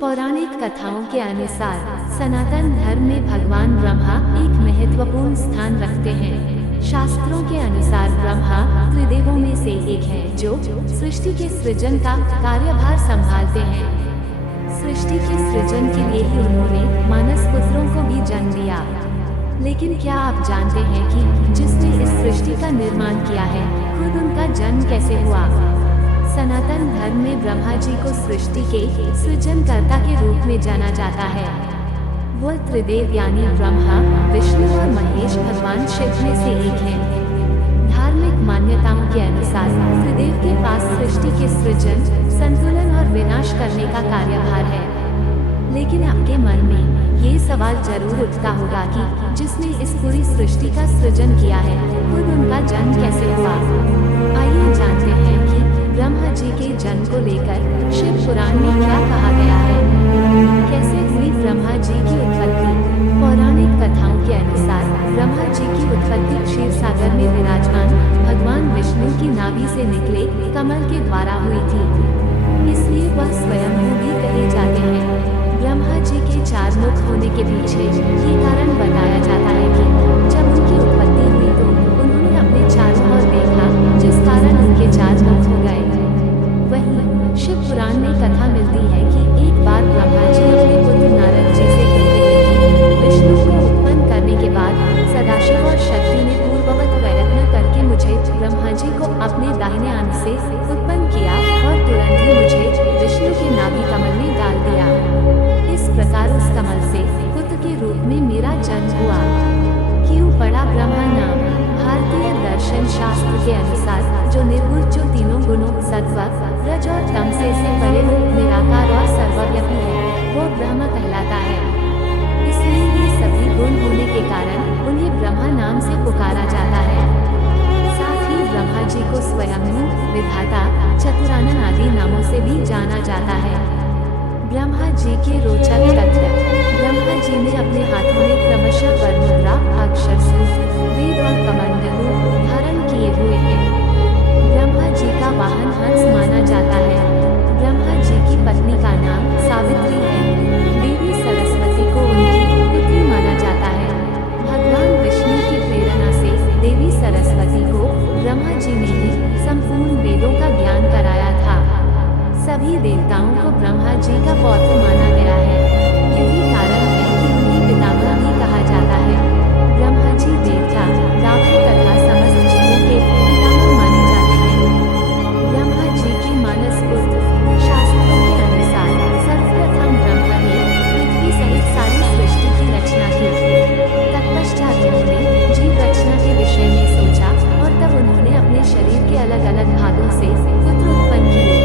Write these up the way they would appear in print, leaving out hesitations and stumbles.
पौराणिक कथाओं के अनुसार सनातन धर्म में भगवान ब्रह्मा एक महत्वपूर्ण स्थान रखते हैं। शास्त्रों के अनुसार ब्रह्मा त्रिदेवों में से एक है जो सृष्टि के सृजन का कार्यभार संभालते हैं। सृष्टि के सृजन के लिए ही उन्होंने मानस पुत्रों को भी जन्म दिया। लेकिन क्या आप जानते हैं कि जिसने इस सृष्टि का निर्माण किया है, खुद उनका जन्म कैसे हुआ? सनातन धर्म में ब्रह्मा जी को सृष्टि के सृजनकर्ता के रूप में जाना जाता है। वह त्रिदेव यानी ब्रह्मा, विष्णु और महेश भगवान शिव में से एक हैं। धार्मिक मान्यताओं के अनुसार त्रिदेव के पास सृष्टि के सृजन, संतुलन और विनाश करने का कार्यभार है। लेकिन आपके मन में ये सवाल जरूर उठता होगा कि जिसने इस पूरी सृष्टि का सृजन किया है, खुद उनका जन्म कैसे हुआ? आइए जानते हैं कि ब्रह्मा जी के जन्म को लेकर शिव पुराण में क्या कहा गया है। कैसे हुई ब्रह्मा जी की उत्पत्ति? पौराणिक कथाओं के अनुसार ब्रह्मा जी की उत्पत्ति क्षीर सागर में विराजमान भगवान विष्णु की नाभि से निकले कमल के द्वारा हुई थी, इसलिए वह स्वयंभू भी कहे जाते हैं। ब्रह्मा जी के चार मुख होने के पीछे ये कारण बताया जाता है कि जब उनकी उत्पत्ति हुई तो उन्होंने अपने चारों ओर देखा, जिस कारण उनके चार मुख हो गए। वहीं शिव पुराण में कथा मिलती है कि एक बार ब्रह्मा जी अपने पुत्र नारद जी से कहते हैं कि विष्णु को उत्पन्न करने के बाद सदाशिव और शक्ति ने पूर्ववत प्रयत्न करके मुझे ब्रह्मा जी को अपने दाहिने अंग से उत्पन्न किया और तुरंत ही मुझे विष्णु के नाभि कमल में डाल दिया। इस प्रकार उस कमल से पुत्र के रूप में मेरा जन्म हुआ। क्यों पड़ा ब्रह्मा नाम? भारतीय दर्शन शास्त्र के अनुसार जो निर्गुण, जो तीनों गुणों सत्व, रज और तम से परे निराकार और सर्वव्यापी है, वो ब्रह्म कहलाता है। इसलिए ये सभी गुण होने के कारण उन्हें ब्रह्मा नाम से पुकारा जाता है। साथ ही ब्रह्मा जी को स्वयंभू, विधाता, चतुरानन आदि नामों से भी जाना जाता है। ब्रह्मा जी के रोचक तथ्य। ब्रह्मा जी ने अपने हाथों में क्रमशः वरमुद्रा, अक्षर सूत्र, वेद और कमंडलू धारण किए हुए हैं। ब्रह्मा जी का वाहन हंस माना जाता है। ब्रह्मा जी की पत्नी का नाम सावित्री है। देवी सरस्वती को उनकी पुत्री माना जाता है। भगवान विष्णु की प्रेरणा से देवी सरस्वती को ब्रह्मा जी ने ही संपूर्ण वेदों का ज्ञान कराया था। सभी देवताओं को ब्रह्मा जी का पौत्र माना गया है। यही कारण है कि उन्हें पितामह भी कहा जाता है। ब्रह्मा जी देवता, दावर तथा समस्त जीवों के पितामह माने जाते हैं। ब्रह्मा जी की मानस पुत्र। शास्त्रों के अनुसार सर्वप्रथम ब्रह्मा ने पृथ्वी सहित सारी सृष्टि की रचना की। तत्पश्चात उन्होंने जीव रचना के विषय में सोचा और तब उन्होंने अपने शरीर के अलग अलग भागों से पुत्र उत्पन्न किए।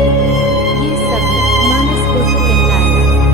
ये सभी मानस पुत्र कहलाए।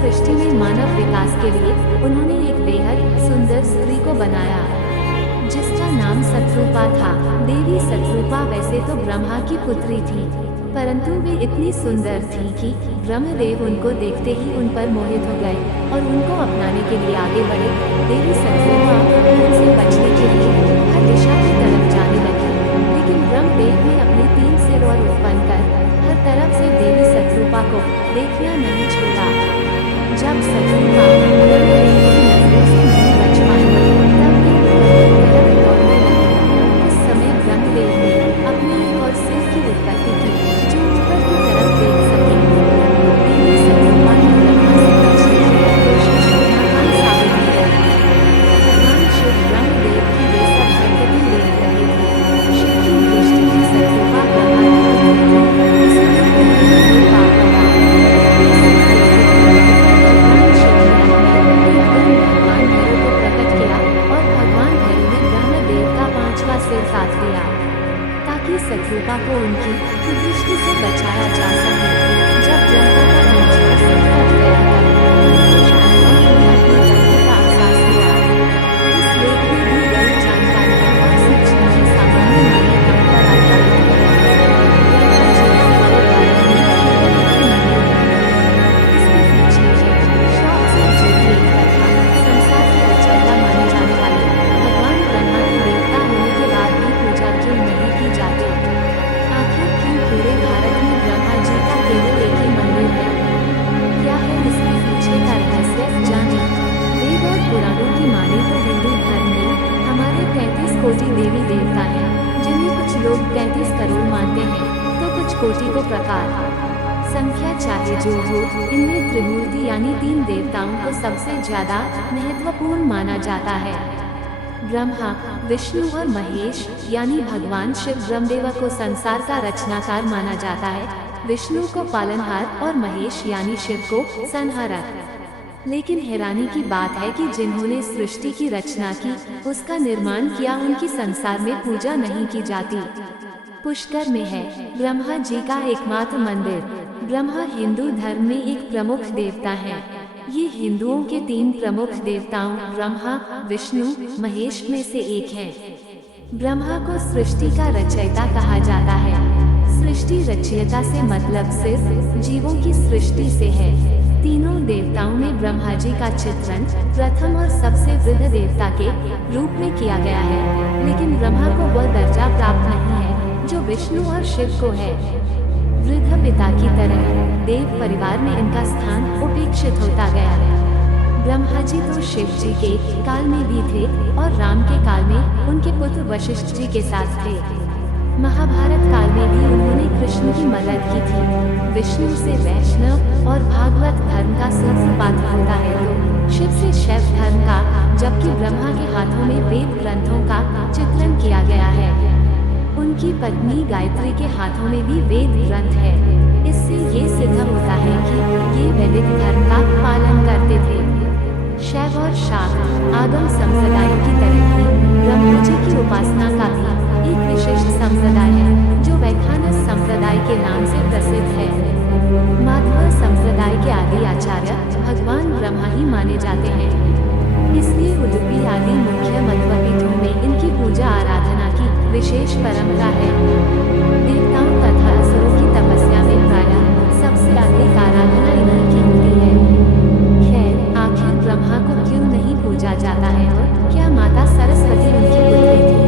सृष्टि में मानव विकास के लिए उन्होंने एक बेहद सुंदर स्त्री को बनाया जिसका नाम शत्रुपा था। देवी शत्रुपा वैसे तो ब्रह्मा की पुत्री थी, परंतु वे इतनी सुंदर थी कि ब्रह्मदेव उनको देखते ही उन पर मोहित हो गए और उनको अपनाने के लिए आगे बढ़े। देवी शत्रुपा उनसे बचने के लिए हर दिशा की तरफ जाने लगी, लेकिन ब्रह्मदेव ने अपने 3 सिर और उत्पन्न कर हर तरफ से देवी शत्रुपा को देखना नहीं छोड़ा। जब शत्रुपा ब्रह्मदेव की नजरों से नहीं बच पाई, तब वे ऊपर की तरफ दौड़ने लगी। उस समय ब्रह्मदेव ने अपने एक और सिर की उत्पत्ति की जो ऊपर की तरफ देख सके। देवी शत्रुपा की ब्रह्मा से बचने की कोशिश नाकाम साबित हो गई। भगवान शिव ब्रह्मदेव की वे सब हरकतें देख रहे थे। शिव की दृष्टि की शत्रुपा ब्रह्मा की पुत्री थी, इसलिए उन्होंने पाप किया। इससे भगवान शिव ने एक दिन भगवान भैरव को प्रकट किया और भगवान भैरव ने ब्रह्मदेव का 5वां सिर काट दिया ताकि शत्रुपा को उनकी कुदृष्टि से बचाया जा सके। जब ब्रह्मा का 5वां सिर कट गया तब उन्हें शांत और उन्हें अपने दर्द का एहसास हुआ। इस लेख में दी गई जानकारियाँ और सूचनाएं सामान्य मान्यताओं पर आधारित हैं। ब्रह्मा जी का पूरे भारत में केवल एक ही मंदिर है। इसके पीछे शौक से जुड़ी एक कथा। संसार के रचयिता माने जाने वाले भगवान ब्रह्मा के देवता होने के बाद भी पूजा क्यों नहीं की जाती? आखिर क्यों पूरे भारत में ब्रह्मा जी का केवल एक ही मंदिर है? क्या है इसके पीछे का रहस्य? जानें। वेद और पुराणों की माने तो हिंदू धर्म में हमारे 33 कोटि देवी देवता हैं, जिन्हें कुछ लोग 33 करोड़ मानते हैं तो कुछ कोटि को प्रकार। संख्या चाहे जो हो, इनमें त्रिमूर्ति यानी 3 देवताओं को सबसे ज्यादा महत्वपूर्ण माना जाता है। ब्रह्मा, विष्णु और महेश यानी भगवान शिव ब्रह्मदेव को संसार का रचनाकार माना जाता है। विष्णु को पालनहार और महेश यानी शिव को संहारक। लेकिन हैरानी की बात है कि जिन्होंने सृष्टि की रचना की, उसका निर्माण किया, उनकी संसार में पूजा नहीं की जाती। पुष्कर में है ब्रह्मा जी का एकमात्र मंदिर। ब्रह्मा हिंदू धर्म में एक प्रमुख देवता है। ये हिंदुओं के 3 प्रमुख देवताओं ब्रह्मा, विष्णु, महेश में से एक है। ब्रह्मा को सृष्टि का रचयिता कहा जाता है। सृष्टि रचयिता से मतलब सिर्फ जीवों की सृष्टि से है। तीनों देवताओं में ब्रह्मा जी का चित्रण प्रथम और सबसे वृद्ध देवता के रूप में किया गया है, लेकिन ब्रह्मा को वह दर्जा प्राप्त नहीं है जो विष्णु और शिव को है। वृद्ध पिता की तरह देव परिवार में इनका स्थान उपेक्षित होता गया है। ब्रह्मा जी तो शिव जी के काल में भी थे और राम के काल में उनके पुत्र वशिष्ठ जी के साथ थे। महाभारत काल में भी उन्होंने कृष्ण की मदद की थी। विष्णु से वैष्णव और भागवत धर्म का सूत्रपात होता है तो शिव से शैव धर्म का, जबकि ब्रह्मा के हाथों में वेद ग्रंथों का चित्रण किया गया है। उनकी पत्नी गायत्री के हाथों में भी वेद ग्रंथ है। इससे ये सिद्ध होता है कि ये वैदिक धर्म का पालन करते थे। शैव और शाक्त आगम संप्रदाय की तरह ही ब्रह्मा जी की उपासना का भी एक विशिष्ट संप्रदाय है जो वैखानस संप्रदाय के नाम से प्रसिद्ध है। माधव संप्रदाय के आदि आचार्य भगवान ब्रह्मा ही माने जाते हैं। इसलिए उडुपी आदि मुख्य मध्वपीठों में इनकी पूजा आराधना की विशेष परंपरा है। देवताओं तथा असुरों की तपस्या में प्रायः सबसे अधिक आराधना इन्हीं की होती है। खैर, आखिर ब्रह्मा को क्यों नहीं पूजा जाता है और क्या माता सरस्वती उनकी पुत्री थी?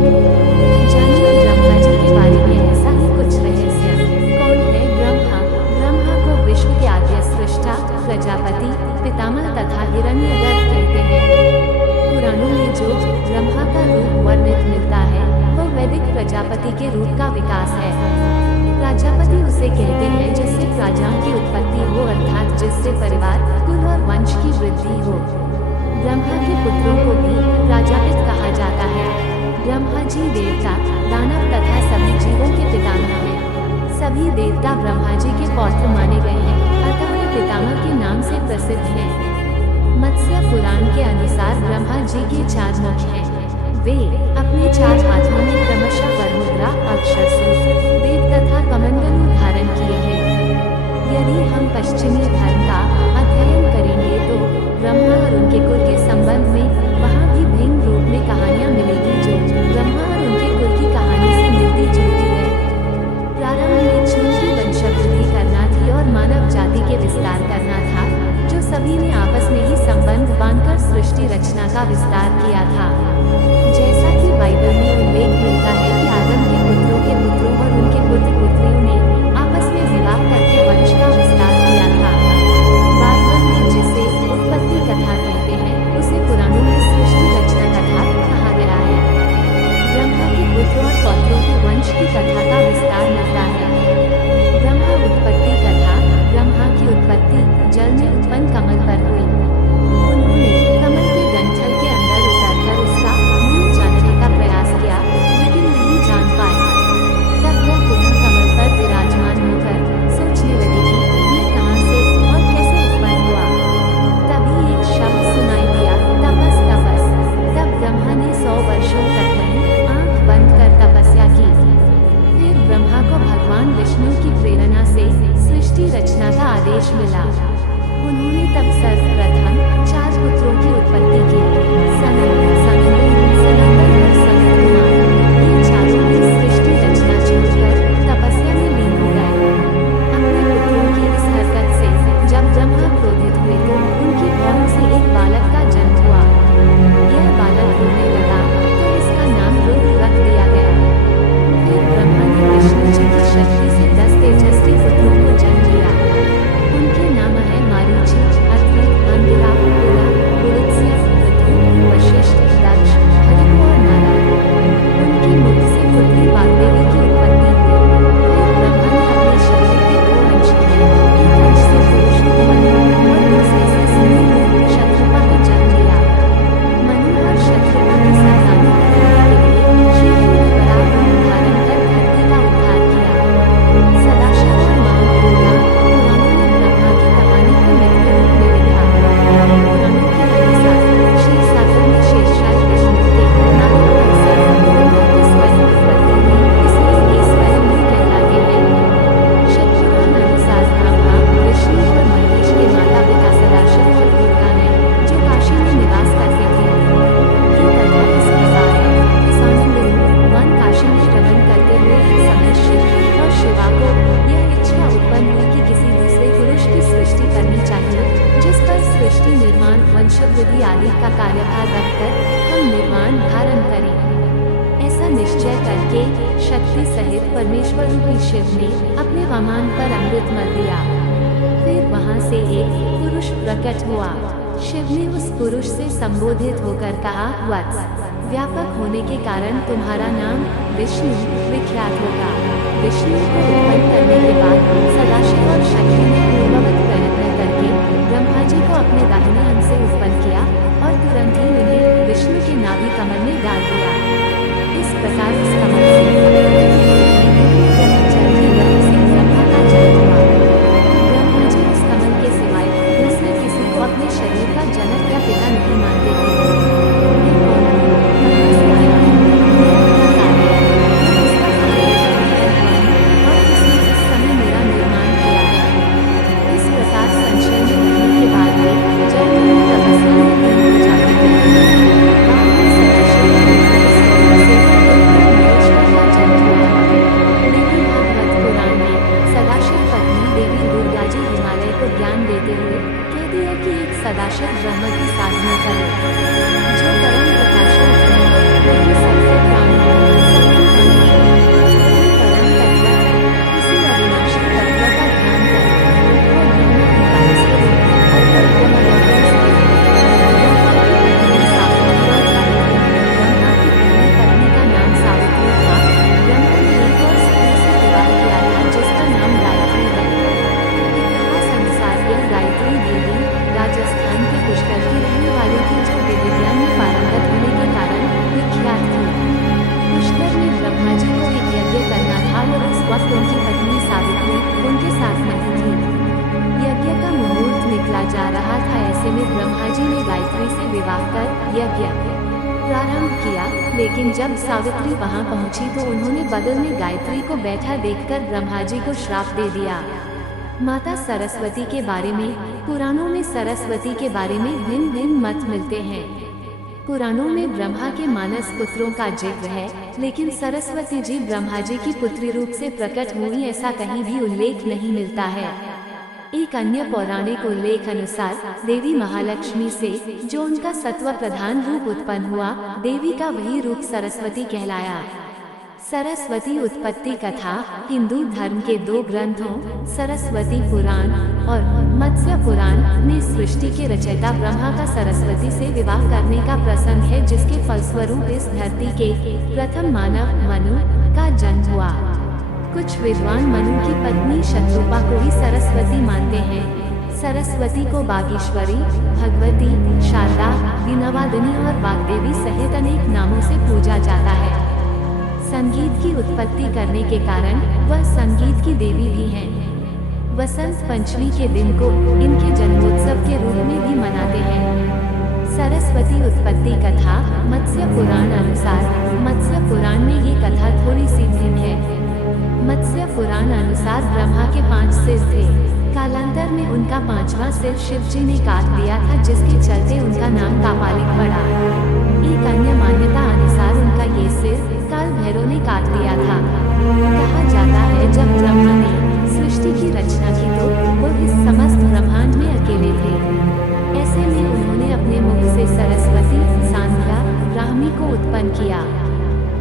जानिए ब्रह्मा जी के बारे में ऐसा ही कुछ रहस्य। कौन है ब्रह्मा? ब्रह्मा को विश्व के आद्य सृष्टा, प्रजापति, पितामह तथा हिरण्यगर्भ कहते हैं। पुराणों में जो ब्रह्मा का रूप वर्णित मिलता है वो वैदिक प्रजापति के रूप का विकास है। प्रजापति उसे कहते हैं जिससे प्रजाओं की उत्पत्ति हो, अर्थात जिससे परिवार, कुल और वंश की वृद्धि हो। ब्रह्मा के पुत्रों को भी प्रजापित कहा जाता है। ब्रह्मा जी देवता, दानव तथा सभी जीवों के पितामह हैं। सभी देवता ब्रह्मा जी के पौत्र माने गए हैं, अतः वे पितामह के नाम से प्रसिद्ध हैं। मत्स्य पुराण के अनुसार ब्रह्मा जी के 4 मुख हैं। वे अपने 4 हाथों में क्रमशः वरमुद्रा, अक्षसूत्र, वेद तथा कमंडलू धारण किए हैं। यदि हम पश्चिमी धर्म का अध्ययन करेंगे सभी ने आपस में ही संबंध बांधकर सृष्टि रचना का विस्तार किया था। जैसा कि बाइबल में उल्लेख मिलता है कि आदम के पुत्रों और उनके पुत्र पुत्रियों ने आपस में विवाह करके वंश का विस्तार किया था। बाइबल में जिसे उत्पत्ति कथा कहते हैं, उसे पुराणों में सृष्टि रचना कथा कहा गया है। ब्रह्मा के पुत्र और पौत्रों के वंश की कथा का विस्तार मिलता है। ब्रह्मा उत्पत्ति कथा। ब्रह्मा की उत्पत्ति जल में उत्पन्न कमल पर हुई। उन्होंने कमल के डंठल के अंदर उतरकर उसका मूल जानने का प्रयास किया, लेकिन नहीं जान पाए। तब वह पुनः कमल पर विराजमान होकर सोचने लगी कि ये कहाँ से और कैसे उत्पन्न हुआ। तभी एक शब्द सुनाई दिया, तपस तपस। तब ब्रह्मा ने 100 वर्षों तक वहीं आंख बंद कर तपस्या की। फिर ब्रह्मा को भगवान विष्णु की प्रेरणा से सृष्टि रचना का आदेश मिला। उन्होंने तब सर्वप्रथम 4 पुत्रों की उत्पत्ति की। सनंदन, सनातन और सनतकुमार। ये चारों भी सृष्टि रचना छोड़कर तपस्या में लीन हो गए। अपने पुत्रों की इस हरकत से जब ब्रह्मा क्रोधित हुए तो उनकी भौं से एक बालक का जन्म हुआ। यह बालक रोने लगा तो इसका नाम रुद्र रख दिया गया। फिर ब्रह्मा ने विष्णु जी की शक्ति से 10 तेजस्वी पुत्रों को जन्म दिया। उनके नाम है मारीचि, अत्रि, अंगिरा, पुला, पुलत्स्य, पृथु, वशिष्ठ, दक्ष, हरिण और नारद। उनकी मुख से पुत्री वाग्देवी की उत्पत्ति हुई। फिर ब्रह्मा ने अपने शरीर के 2 अंश किए, एक अंश से पुरुष को मनु और दूसरे से स्त्री को शत्रुपा को जन्म दिया। मनु और शत्रुपा की संतान के लिए शिव ने बड़ा रूप धारण कर धरती का उद्धार किया। सदाशिव और महापुरुषा पुराणों में ब्रह्मा की कहानी को मिथ्या रूप में लिखा। पुराणों के अनुसार क्षीरसागर में शेषशायी विष्णु के नामों से ब्रह्मा की स्वयं उत्पत्ति हुई, इसलिए ये स्वयं ही कहलाते हैं। शतपुराण अनुसार ब्रह्मा, विष्णु और महेश के माता पिता सदाशिव और दुर्गा ने जो काशी में निवास करते थे। ये कथा इस प्रकार है। इस आनंद रूप वन काशी में भ्रमण करते हुए एक समय शिव और शिवा को यह इच्छा उत्पन्न हुई कि किसी दूसरे पुरुष की सृष्टि करनी चाहिए, जिस पर सृष्टि निर्माण वंशवृद्धि आदि का कार्यभार रखकर हम निर्माण धारण करें। ऐसा निश्चय करके शक्ति सहित परमेश्वर रूपी शिव ने अपने वामन पर अमृत मल दिया। फिर वहां से एक पुरुष प्रकट हुआ। शिव ने उस पुरुष से संबोधित होकर कहा, वत्स, व्यापक होने के कारण तुम्हारा नाम विष्णु विख्यात होगा। विष्णु को उत्पन्न करने के बाद सदाशिव और शक्ति ने पूर्ववत प्रयत्न करके ब्रह्मा जी को अपने दाहिने अंग से उत्पन्न किया और तुरंत ही उन्हें विष्णु के नाभि कमल में डाल दिया। इस प्रकार इस कमल से ब्रह्मा का जन्म हुआ। ब्रह्मा जी उस कमल के सिवाय दूसरे किसी को अपने शरीर का जनक या पिता नहीं मानते थे। ये कौन है? कहाँ से आया है? मेरा क्या कार्य है? मैं किसका कार्य हुआ हूँ और किसने इस समय मेरा निर्माण किया है? इस प्रकार संशय में रहने के बाद में जब दोनों तपस्या में लीन हो जाते थे, बाद में सदाशिव के इस वजह से महेश्वर का जन्म हुआ। देवी भागवत पुराण में सदाशिव पत्नी देवी दुर्गा जी हिमालय को ज्ञान देते हुए कहती है कि एक सदाशिव ब्रह्म की साधना करो, जो परम प्रकाशक है, वही सबसे प्राण है, सबकी धन है, वही परम तत्व है। उसी अविनाशी तत्व का ध्यान करो। वो ब्रह्म ओंकार स्वरूप और परब्रह्म ब्रह्म स्वरूप है। ब्रह्मा की पत्नी सावित्री और गायत्री। ब्रह्मा की पहली पत्नी का नाम सावित्री था। ब्रह्मा ने एक और स्त्री से विवाह किया था जिसका नाम गायत्री है। इतिहास अनुसार यह गायत्री देवी राजस्थान के पुष्कर की रहने वाली थी, जो विज्ञान में पारंगत होने के कारण विख्यात थी। पुष्कर में ब्रह्मा जी को एक यज्ञ करना था और उस वक्त उनकी पत्नी सावित्री उनके साथ नहीं थी। यज्ञ का मुहूर्त निकला जा रहा था। ऐसे में ब्रह्मा जी ने गायत्री से विवाह कर यज्ञ प्रारंभ किया, लेकिन जब सावित्री वहां पहुंची तो उन्होंने बगल में गायत्री को बैठा देखकर ब्रह्मा जी को श्राप दे दिया। माता सरस्वती के बारे में पुराणों में सरस्वती के बारे में भिन्न भिन्न मत मिलते हैं। पुराणों में ब्रह्मा के मानस पुत्रों का जिक्र है, लेकिन सरस्वती जी ब्रह्मा जी की पुत्री रूप से प्रकट हुई ऐसा कहीं भी उल्लेख नहीं मिलता है। एक अन्य पौराणिक उल्लेख अनुसार देवी महालक्ष्मी से जो उनका सत्व प्रधान रूप उत्पन्न हुआ, देवी का वही रूप सरस्वती कहलाया। सरस्वती उत्पत्ति कथा हिंदू धर्म के दो ग्रंथों सरस्वती पुराण और मत्स्य पुराण में सृष्टि के रचयिता ब्रह्मा का सरस्वती से विवाह करने का प्रसंग है, जिसके फलस्वरूप इस धरती के प्रथम मानव मनु का जन्म हुआ। कुछ विद्वान मनु की पत्नी शत्रुपा को ही सरस्वती मानते हैं। सरस्वती को बागेश्वरी, भगवती, शारदा, विनवादिनी और वाग्देवी सहित अनेक नामों से पूजा जाता है। संगीत की उत्पत्ति करने के कारण वह संगीत की देवी भी हैं। वसंत पंचमी के दिन को इनके जन्मोत्सव के रूप में भी मनाते हैं। सरस्वती उत्पत्ति कथा मत्स्य पुराण अनुसार मत्स्य पुराण में ये कथा थोड़ी सी भिन्न है। मत्स्य पुराण अनुसार ब्रह्मा के 5 सिर थे। कालांतर में उनका 5वां सिर शिव जी ने काट दिया था, जिसके चलते उनका नाम कापालिक पड़ा। एक अन्य मान्यता अनुसार उनका ये सिर काल भैरव ने काट दिया था। कहा जाता है जब ब्रह्मा ने सृष्टि की रचना की तो वो इस समस्त ब्रह्मांड में अकेले थे। ऐसे में उन्होंने अपने मुख से सरस्वती, सांध्या, ब्राह्मी को उत्पन्न किया।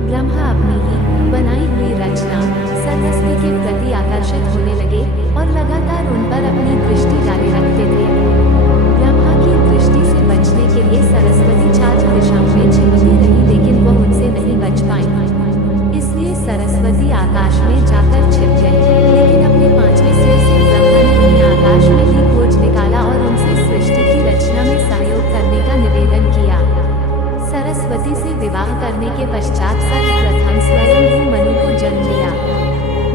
ब्रह्मा अपनी ही बनाई हुई रचना सरस्वती के प्रति आकर्षित होने लगे और लगातार उन पर अपनी दृष्टि डाले रखते थे। ब्रह्मा की दृष्टि से बचने के लिए सरस्वती 4 दिशाओं में छिपती रही, लेकिन वह उनसे नहीं बच पाई। इसलिए सरस्वती आकाश में जाकर छिप गई, लेकिन अपने 5वें सिर से ब्रह्मा ने उन्हें आकाश में ही खोज निकाला और उनसे सृष्टि की रचना में सहयोग करने का निवेदन किया। सरस्वती से विवाह करने के पश्चात सर्वप्रथम स्वयं मनु को जन्म लिया।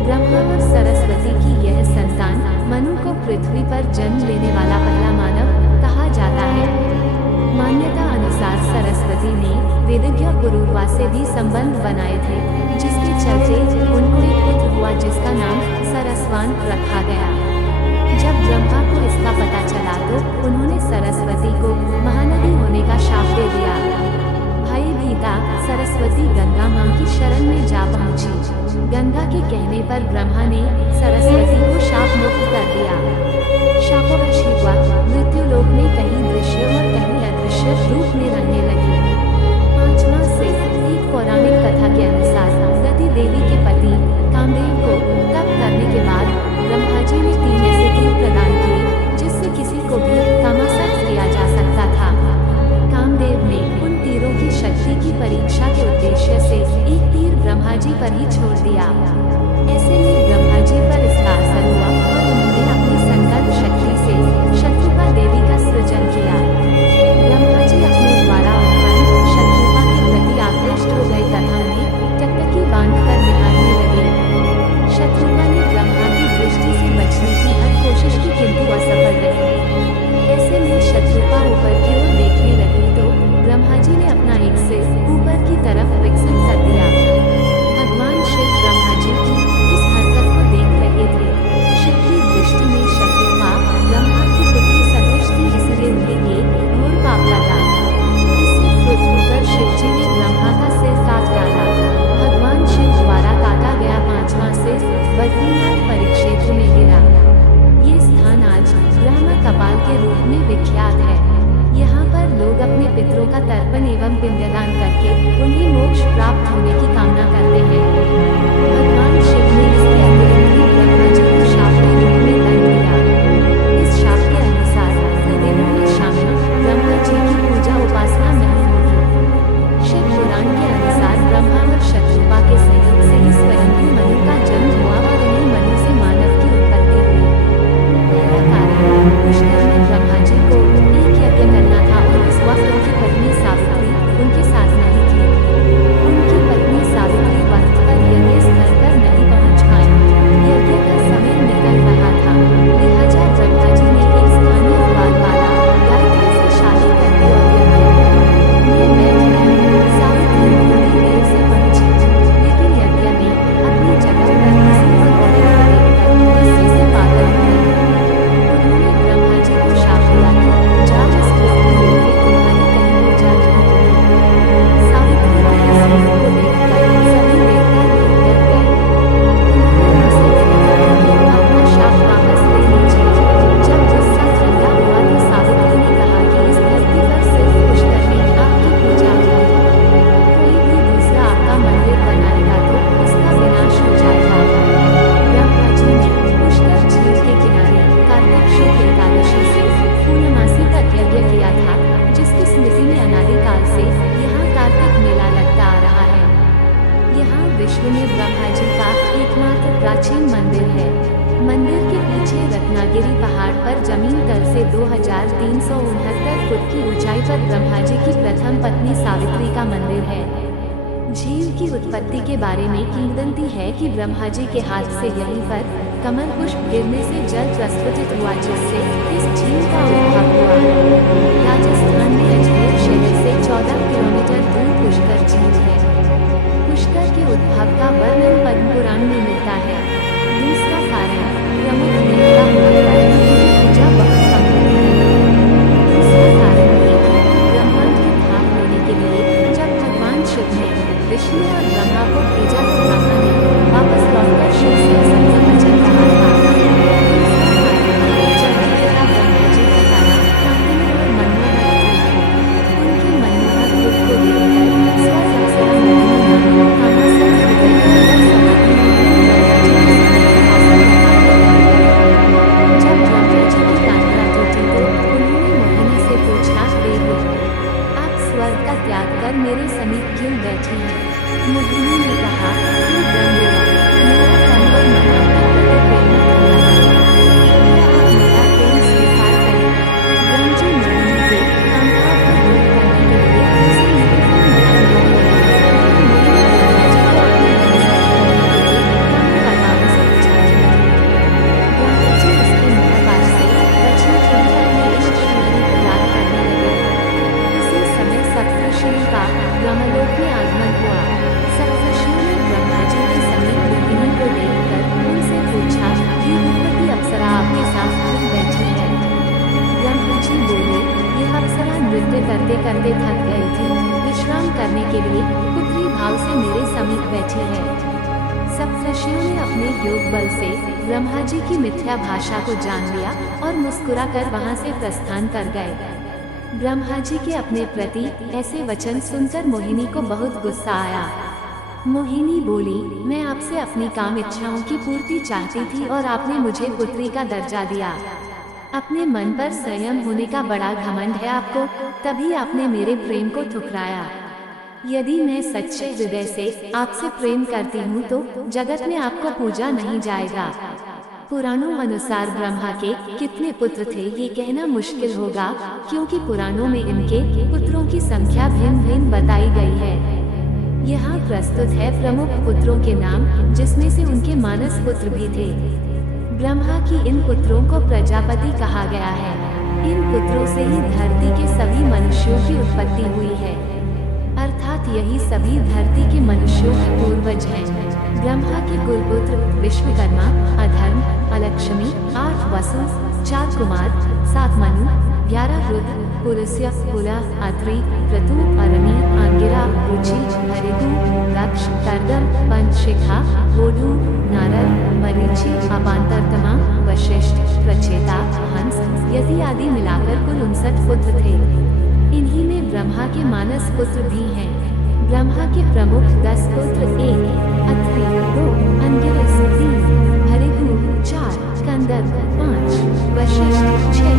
ब्रह्मा और सरस्वती की यह संतान मनु को पृथ्वी पर जन्म लेने वाला पहला मानव कहा जाता है। मान्यता अनुसार सरस्वती ने वेदज्ञ पुरूरवा से भी संबंध बनाए थे, जिसके चलते उनको एक पुत्र हुआ जिसका नाम सरस्वान रखा गया। जब ब्रह्मा को इसका पता चला तो उन्होंने सरस्वती को महानदी होने का शाप दे दिया। भय भीता सरस्वती गंगा मां की शरण में जा पहुंची। गंगा के कहने पर ब्रह्मा ने सरस्वती को शाप मुक्त कर दिया। शापवश हुआ मृत्यु लोक में कहीं दृश्य और कहीं अदृश्य रूप में रहने लगी। 5वां सिर एक पौराणिक कथा के अनुसार रति देवी के पति कामदेव को तप करने के बाद ब्रह्मा जी ने 3 ऐसे तीर प्रदान किए जिससे किसी को भी कामासक्त किया जा सकता था। कामदेव ने उन तीरों की शक्ति की परीक्षा के उद्देश्य से एक तीर ब्रह्मा जी पर ही छोड़ दिया। ऐसे में ब्रह्मा जी पर इसका असर हुआ और उन्होंने अपनी संकल्प शक्ति से शत्रुपा देवी का सृजन किया। ब्रह्मा जी अपने द्वारा उत्पन्न शत्रुपा के प्रति आकृष्ट हो गए तथा उन्हें टकटकी बांधकर निहारने लगे। शत्रुपा ने ब्रह्मा की दृष्टि से बचने की हर कोशिश की, किंतु असफल रही। ऐसे में शत्रुपा ऊपर की ओर देखने लगी तो ब्रह्मा जी ने अपना एक सिर ऊपर की तरफ विकसित कर दिया। भगवान शिव ब्रह्मा जी की इस हरकत को देख रहे थे। शिव की दृष्टि में शत्रुपा ब्रह्मा की पुत्री सदृश थी, इसलिए उन्हें ये घोर पाप लगा। इससे क्रुद्ध होकर शिव जी ने ब्रह्मा का सिर काट डाला। भगवान शिव द्वारा काटा गया 5वां सिर बद्रीनाथ परिक्षेत्र में गिरा। ये स्थान आज ब्रह्म कपाल के रूप में विख्यात है। यहाँ पर लोग अपने पितरों का तर्पण एवं पिंडदान करके उन्हें मोक्ष प्राप्त होने की कामना करते हैं। भगवान शिव ने इसके अतिरिक्त भी ब्रह्मा जी को शाप के रूप में दंड दिया। इस शाप के अनुसार त्रिदेवों में शामिल ब्रह्मा जी की पूजा उपासना नहीं होगी। शिव पुराण के अनुसार ब्रह्मा और शत्रुपा के सहयोग से ही स्वयं मनु का जन्म हुआ और इन्हीं मनु से मानव की उत्पत्ति हुई। पहला कारण पुष्कर में ब्रह्मा जी को एक यज्ञ करना था और उस वक्त उनकी पत्नी सावित्री उनके साथ नहीं थी। उनकी पत्नी सावित्री वक्त पर यज्ञ स्थल पर नहीं पहुंच पाई। पर जमीन तल से 2369 फुट की ऊंचाई पर ब्रह्मा जी की प्रथम पत्नी सावित्री का मंदिर है। झील की उत्पत्ति के बारे में किंवदंती है कि ब्रह्मा जी के हाथ से यहीं पर कमल पुष्प गिरने से जल प्रस्फुटित हुआ, जिससे इस झील का उद्भव हुआ। राजस्थान में अजमेर शहर से 14 किलोमीटर दूर पुष्कर झील है। पुष्कर के उद्भव का वर्णन पद्म पुराण में मिलता है। दूसरा कारण प्रमुख देवता होने पर उनकी पूजा बहुत कम होती है। तीसरा कारण है कि ब्रह्मांड की भाग लेने के लिए जब भगवान शिव ने विष्णु और ब्रह्मा को भेजा तो ब्रह्मा ने वापस लौटकर शिव से असत्य वचन कहा था। तीसरा कारण जब पिता ब्रह्मा जी की कला कामिनी और मनमोहक थी। उनके मनमोहक रूप को देखकर स्वर्ग अप्सरा मोहिनी नामक कामासुर हृदय और समाधि में ब्रह्मा जी के सामने आसन लगाकर जब ब्रह्मा जी की कांगड़ा टूटी तो उन्होंने मोहिनी से पूछा, देवी आप स्वर्ग का त्याग कर मेरे समीप क्यों बैठी हैं? मोहिनी ने कहा, हे ब्रह्मदेवा, मेरा तन और मन आपके प्रति प्रेम में खड़ा है। कृपया आप मेरा प्रेम स्वीकार करें। ब्रह्म जी मोहिनी के कामभाव को दूर करने के लिए उसे निपुण ज्ञान देने लगे। मोहिनी ब्रह्मा जी को अपने अनुसार करने के लिए ब्रह्म भगवान से पूछा लगी। ब्रह्मा जी उसके मुखपाश से बचने के लिए अपने इष्ट श्रीहरि को याद करने लगे। उसी समय सप्तऋषियों का ब्रह्मलोक में आगमन हुआ। सप्तऋषियों ने ब्रह्मा जी के समीप मोहिनी को देखकर उनसे पूछा कि रूपवती अप्सरा आपके साथ क्यों बैठी है? ब्रह्मा जी बोले, यह अप्सरा नृत्य करते करते थक गई थी, विश्राम करने के लिए पुत्री भाव से मेरे समीप बैठी है। सप्तऋषियों ने अपने योग बल से ब्रह्मा जी की मिथ्या भाषा को जान लिया और मुस्कुराकर वहां से प्रस्थान कर गए। ब्रह्मा जी के अपने प्रति ऐसे वचन सुनकर मोहिनी को बहुत गुस्सा आया। मोहिनी बोली, मैं आपसे अपनी काम इच्छाओं की पूर्ति चाहती थी और आपने मुझे पुत्री का दर्जा दिया। अपने मन पर संयम होने का बड़ा घमंड है आपको, तभी आपने मेरे प्रेम को ठुकराया। यदि मैं सच्चे हृदय से आपसे प्रेम करती हूँ तो जगत में आपको पूजा नहीं जाएगा। पुराणों अनुसार ब्रह्मा के कितने पुत्र थे ये कहना मुश्किल होगा, क्योंकि पुराणों में इनके पुत्रों की संख्या भिन्न भिन्न बताई गई है। यहाँ प्रस्तुत है प्रमुख पुत्रों के नाम, जिसमें से उनके मानस पुत्र भी थे। ब्रह्मा की इन पुत्रों को प्रजापति कहा गया है। इन पुत्रों से ही धरती के सभी मनुष्यों की उत्पत्ति हुई है, अर्थात यही सभी धरती के मनुष्यों के पूर्वज हैं। ब्रह्मा के कुलपुत्र विश्वकर्मा, अधर्म, अलक्ष्मी, 8 वसु, 4 कुमार, 7 मनु, 11 रुद्र, पुलस्त्य, पुला, अत्रि, क्रतु, अरणी, अंगिरा, रुचि, हरिदु, दक्ष, कर्दम, पंचशिखा, गोधु, नारद, मरीचि, अपांतरतमा, वशिष्ठ, प्रचेता, हंस, यति आदि मिलाकर कुल 59 पुत्र थे। इन्हीं में ब्रह्मा के मानस पुत्र भी हैं। ब्रह्मा के प्रमुख 10 पुत्र 1 अत्रि, 2 अंगिरस, 3 हरिदु, 4 कंदर्प, 5 वशिष्ठ, 6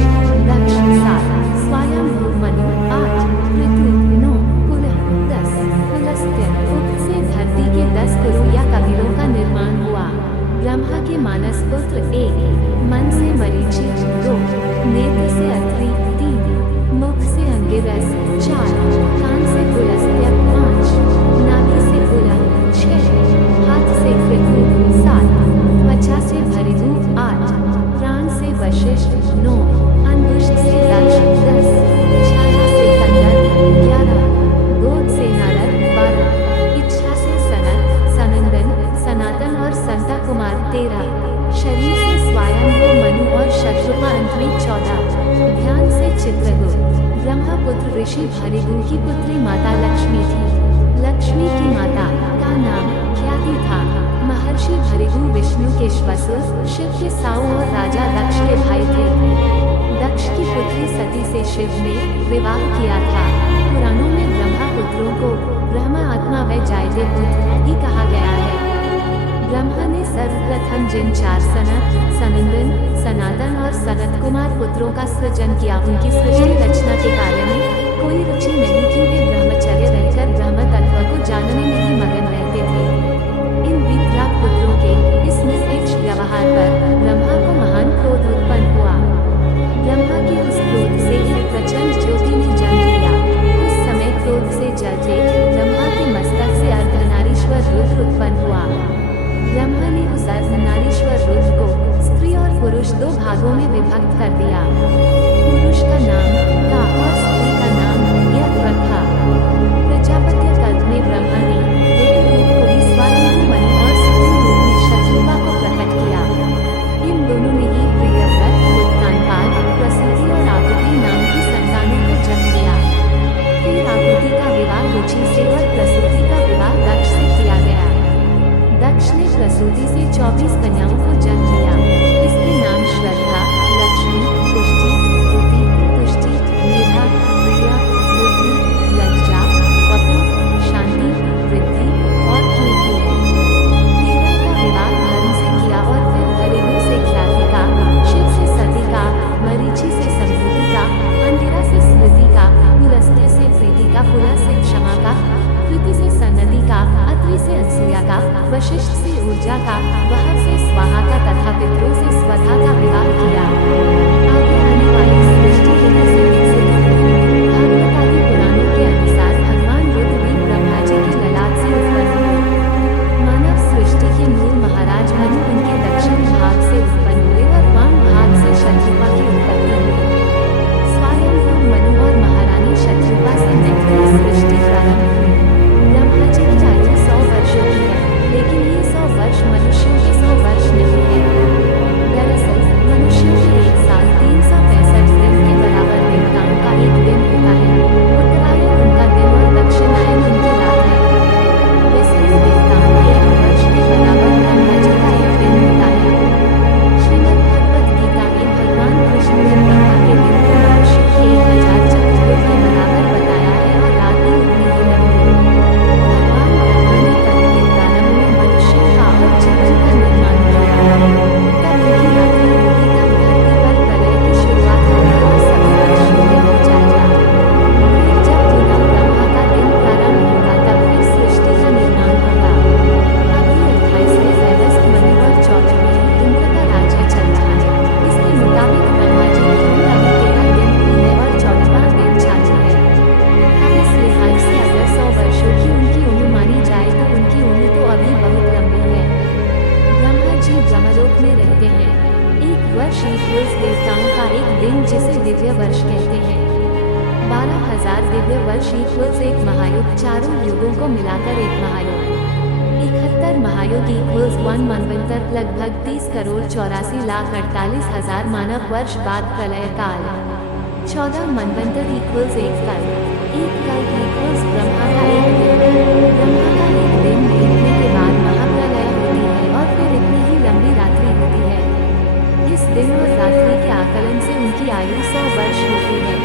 दक्ष, 7 स्वयंभू मनु, 8 ऋतु, 9 पुलह, 10 पुलस्त्य। उक्त से धरती के 10 कुलों या कबीलों का निर्माण हुआ। ब्रह्मा के मानस पुत्र 1 मन से मरीचि, 2 नेत्र से अत्रि, 3 मुख से अंगिरस, 4 कान से पुलस्त्य, 5 नाभि से पुलह, 6 हाथ से क्रतु, 7 त्वचा से भरिदु, 8 प्राण से वशिष्ठ, 9 अंगुष्ठ से दक्ष, 10 छाया से कंदर्प, 11 गोद से नारद, 12 इच्छा से सनत, सनंदन, सनातन और संता कुमार, 13 शरीर से स्वयंभू मनु और शत्रुपा अंतरी, 14 ध्यान से चित्रगुप्त। ब्रह्मपुत्र ऋषि भृगु की पुत्री माता लक्ष्मी थी। लक्ष्मी की माता का नाम ख्याति था। महर्षि भृगु विष्णु के श्वसुर, शिव के साऊ और राजा दक्ष के भाई थे। दक्ष की पुत्री सती से शिव ने विवाह किया था। पुराणों में ब्रह्मा पुत्रों को ब्रह्मा आत्मा व जायते पुत्र ही कहा गया है। ब्रह्मा ने सर्वप्रथम जिन 4 सनत, सनंदन, सनातन और सनत कुमार पुत्रों का सृजन किया, उनकी सृष्टि रचना के कार्य में कोई रुचि नहीं थी। वे ब्रह्मचर्य रहकर ब्रह्म तत्व को जानने में ही मगन रहते थे। इन विप्राक पुत्रों के इस निष्पेक्ष व्यवहार पर ब्रह्मा को महान क्रोध उत्पन्न हुआ। 24 कन्याओं को जन्म दिया। इसके नाम श्रद्धा, लक्ष्मी, पुष्टि, स्तुति, तुष्टि, मेधा, प्रिया, बुद्धि, लज्जा, वपु, शांति, वृद्धि और कीर्ति है। 13 का विवाह धर्म से किया और फिर घरेलू से ख्याति का, शिव से सती का, मरीचि से समृद्धि का, अंगिरा से स्मृति का, पुलस्त्य से प्रीति का, पुला से क्षमा का, कृति से सन्नति का, अत्रि से अनसूया का, वशिष्ठ से ऊर्जा का, वह से स्वाहा का तथा पितरों से स्वधा का विवाह किया। आगे आने वाली सृष्टि इन्हीं से विकसित हुई। भागवत आदि पुराणों के अनुसार भगवान रुद्र भी ब्रह्मा जी की ललाट से उत्पन्न हुए। मानव सृष्टि के मूल महाराज मनु उनके दक्षिण भाग से उत्पन्न हुए और वाम भाग से शत्रुपा की उत्पत्ति हुई। स्वयंभू मनु और महारानी शत्रुपा से मैत्री सृष्टि प्रारंभ हुई। ब्रह्मा जी की आयु 100 वर्षों की है, लेकिन ये 100 वर्ष मनुष्यों के 100 वर्ष नहीं है। दरअसल मनुष्यों के एक साल 365 दिन के बराबर देवताओं का एक दिन होता है। उत्तरायण उनका दिन और दक्षिणायन उनकी रात है। वैसे ही देवताओं के एक वर्ष के बराबर ब्रह्मा जी का एक दिन होता है। श्रीमद् भगवत गीता में भगवान कृष्ण ने ब्रह्मा के दिन को मनुष्य के 1000 चतुर्युग के बराबर बताया है और रात भी उतनी ही लंबी। भगवान ब्रह्मा ने कल्प के प्रारंभ में मनुष्य का और जीवन का निर्माण किया। तब उनकी रात्रि होगी, तब धरती पर प्रलय की शुरुआत होगी और सभी कुछ शून्य हो जाएगा। फिर जब पुनः ब्रह्मा का दिन प्रारंभ होगा, तब फिर सृष्टि का निर्माण होगा। अभी 28वें वैवस्वत मनु और 14वें इंद्र का राज्य चल रहा है। इसके मुताबिक ब्रह्मा जी की उम्र अभी 13 दिन हुई है और 14वां दिन चालू है। अब इस लिहाज से अगर 100 वर्षों की उनकी उम्र मानी जाए तो उनकी उम्र तो अभी बहुत लंबी है। ब्रह्मा जी ब्रह्मलोक में रहते हैं। एक वर्ष इक्वल्स देवताओं का एक दिन, जिसे दिव्य वर्ष कहते हैं। 12,000 दिव्य वर्ष इक्वल्स एक महायुग, चारों युगों को मिलाकर एक महायुग। 71 महायुग इक्वल्स 1 मनवंतर, लगभग 30 करोड़ 84 लाख 48 हजार मानव वर्ष बाद प्रलय काल। 14 मनवंतर इक्वल्स एक कल। एक कल इक्वल्स ब्रह्मा का एक दिन। ब्रह्मा का एक दिन बीतने के बाद महाप्रलय होती है और फिर इतनी ही लंबी रात्रि होती है। इस दिन और रात्रि के आकलन से उनकी आयु 100 वर्ष होती है।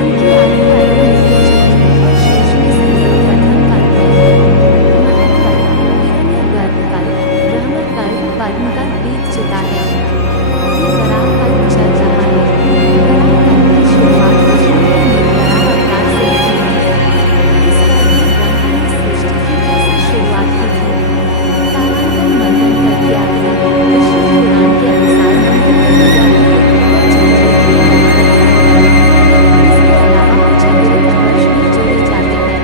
उनकी आयु कल्पों में विचित्र है और शेष में से एक प्रथम कल्प है। महत कल्प, हिरण्यगर्भ कल्प, ब्रह्म कल्प, पद्म कल्प बीत चुका है। अभी वराह कल्प चल रहा है। वराह कल्प की शुरुआत विष्णु के निर्वराह अवतार से हुई है। इस कल्प में ब्रह्मा ने सृष्टि की कैसे शुरुआत की थी? कालांतर मनवंतर की आखिरी विष्णु पुराण के अनुसार मनवंतर की आखिरी उत्पत्ति चंद्र की इसके अलावा कुछ अतिरिक्त वर्ष भी जोड़े जाते हैं।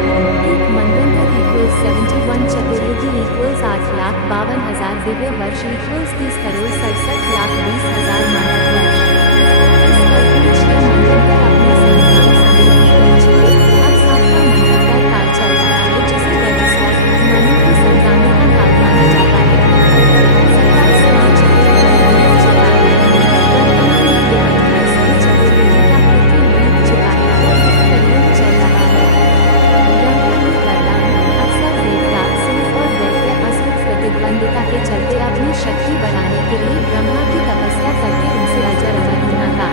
एक मनवंतर इक्वल्स 71 चतुर्युगी इक्वल्स 8,52,000 दिव्य वर्ष इक्वल्स 30 करोड़ 67 लाख 20 हजार मानव वर्ष। इस कल्प में 6 मनवंतर अपनी संख्याओं समेत बीत चुके। अब 7वां मनवंतर काल चल रहा है, जिसे वैवस्वत मनु की संतानों का काल माना जाता है। 27वां चतुर्युग बीत चुका है। वर्तमान में यह 28वें चतुर्युगी का पृथ्वी बीत चुका है और फिर कलयुग चल रहा है। ब्रह्मा ने वरदान, अक्सर देवता, सिंह और दैत्य असुर प्रतिद्वंदिता के चलते अपनी शक्ति बढ़ाने के लिए ब्रह्मा की तपस्या करके उनसे अजर अमर होना का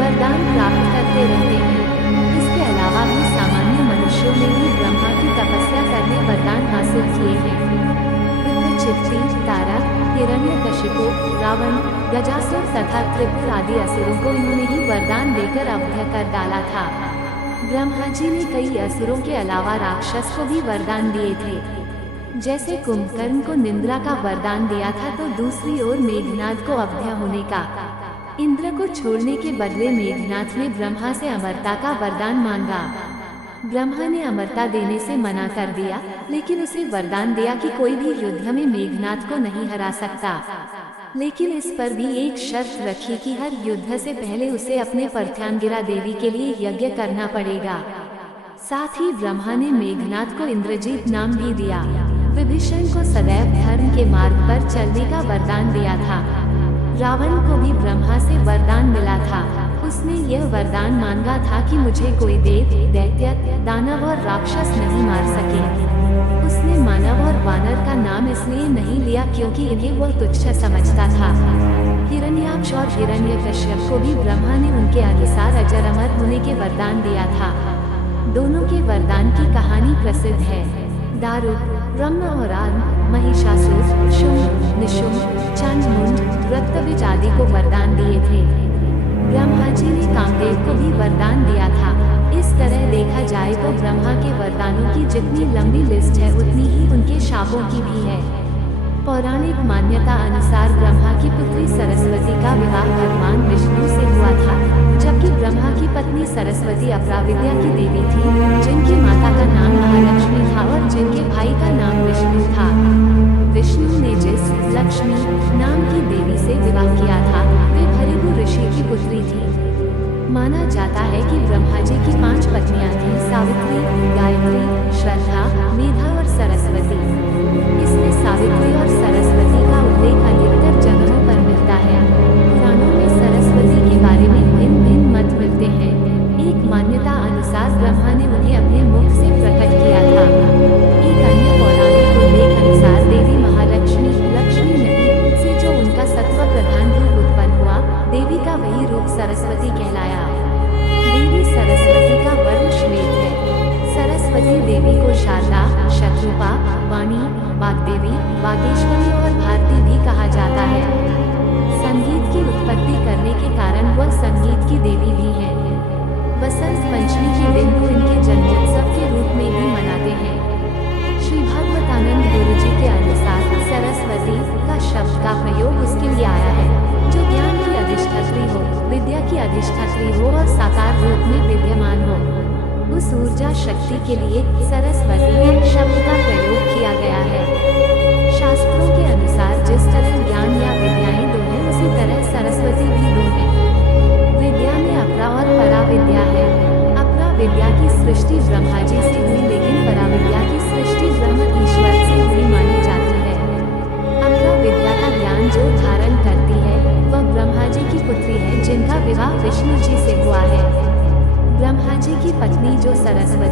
वरदान प्राप्त करते रहते हैं। इसके अलावा भी सामान्य मनुष्यों ने भी ब्रह्मा की तपस्या करने वरदान हासिल किए हैं। विप्रचित्ति, तारक, हिरण्यकशिपु, रावण, गजासुर तथा त्रिपुर आदि असुरों को इन्होंने ही वरदान देकर अवध्य कर डाला था। ब्रह्मा जी ने कई असुरों के अलावा राक्षस को भी वरदान दिए थे। जैसे कुंभकर्ण को निंद्रा का वरदान दिया था, तो दूसरी ओर मेघनाद को अवध्य होने का। इंद्र को छोड़ने के बदले मेघनाद ने ब्रह्मा से अमरता का वरदान मांगा। ब्रह्मा ने अमरता देने से मना कर दिया, लेकिन उसे वरदान दिया कि कोई भी युद्ध में मेघनाद को नहीं हरा सकता। लेकिन इस पर भी एक शर्त रखी कि हर युद्ध से पहले उसे अपने पार्थांगिरा देवी के लिए यज्ञ करना पड़ेगा। साथ ही ब्रह्मा ने मेघनाद को इंद्रजीत नाम भी दिया। विभीषण को सदैव धर्म के मार्ग पर चलने का वरदान दिया था। रावण को भी ब्रह्मा से वरदान मिला था। उसने यह वरदान मांगा था कि मुझे कोई देव, दैत्य, दानव और राक्षस नहीं मार सके। उसने मानव और वानर का नाम इसलिए नहीं लिया क्योंकि इन्हें वह तुच्छ समझता था। हिरण्याक्ष और हिरण्यकश्यप को भी ब्रह्मा ने उनके अनुसार अजर अमर होने के वरदान दिया था। दोनों के वरदान की कहानी प्रसिद्ध है। दारुक, ब्रह्म और आर्म, महिषासुर, शुंभ, निशुंभ, चंड, मुंड, रक्तबीज आदि को वरदान दिए थे। ब्रह्मा जी ने कामदेव को भी वरदान दिया था। इस तरह देखा जाए तो ब्रह्मा के वरदानों की जितनी लंबी लिस्ट है उतनी ही उनके शापों की भी है। पौराणिक मान्यता अनुसार ब्रह्मा की पुत्री सरस्वती का विवाह भगवान विष्णु से हुआ था, जबकि ब्रह्मा की पत्नी सरस्वती अपराविद्या की देवी थी, जिनकी माता का नाम महालक्ष्मी था और जिनके भाई का नाम विष्णु था। विष्णु ने जिस लक्ष्मी नाम की देवी से विवाह किया था वे भृगु ऋषि की पुत्री थी। माना जाता है कि ब्रह्मा जी की 5 पत्नियां थीं, सावित्री, गायत्री, श्रद्धा, मेधा और सरस्वती। इसमें सावित्री और सरस्वती का उल्लेख अधिकतर जगहों पर मिलता है। पुराणों में सरस्वती के बारे में भिन्न भिन्न मत मिलते हैं। एक मान्यता अनुसार ब्रह्मा ने उन्हें अपने मुख से प्रकट किया था। एक अन्य पौराणिक उल्लेख अनुसार देवी महालक्ष्मी, लक्ष्मी नहीं, से जो उनका सत्व प्रधान रूप उत्पन्न हुआ, देवी का वही रूप सरस्वती कहलाया। देवी सरस्वती का वर्ण श्वेत है। सरस्वती देवी को शारदा, शत्रुपा, वाणी, वाग्देवी, वागेश्वरी और भारती भी कहा जाता है। संगीत की उत्पत्ति करने के कारण वह संगीत की देवी भी है। बसंत पंचमी के दिन को इनके जन्मोत्सव के रूप में भी मनाते हैं। श्री भागवतानंद गुरु जी के अनुसार सरस्वती का शब्द का प्रयोग उसके लिए आया है जो ज्ञान की अधिष्ठात्री हो, विद्या की अधिष्ठात्री हो और साकार रूप में विद्यमान हो। उस ऊर्जा शक्ति के लिए सरस्वती शब्द का प्रयोग किया गया है। शास्त्रों के अनुसार जिस तरह ज्ञान या विद्याएं दो हैं, उसी तरह सरस्वती भी दो हैं। विद्या में अपरा और परा विद्या है। अपरा विद्या की सृष्टि ब्रह्मा जी से हुई, लेकिन परा विद्या की सृष्टि ब्रह्म ईश्वर से हुई मानी जाती है। अपरा विद्या का ज्ञान जो धारण करती है वह ब्रह्मा जी की पुत्री है, जिनका विवाह विष्णु जी से हुआ है। ब्रह्मा जी की पत्नी जो सरस्वती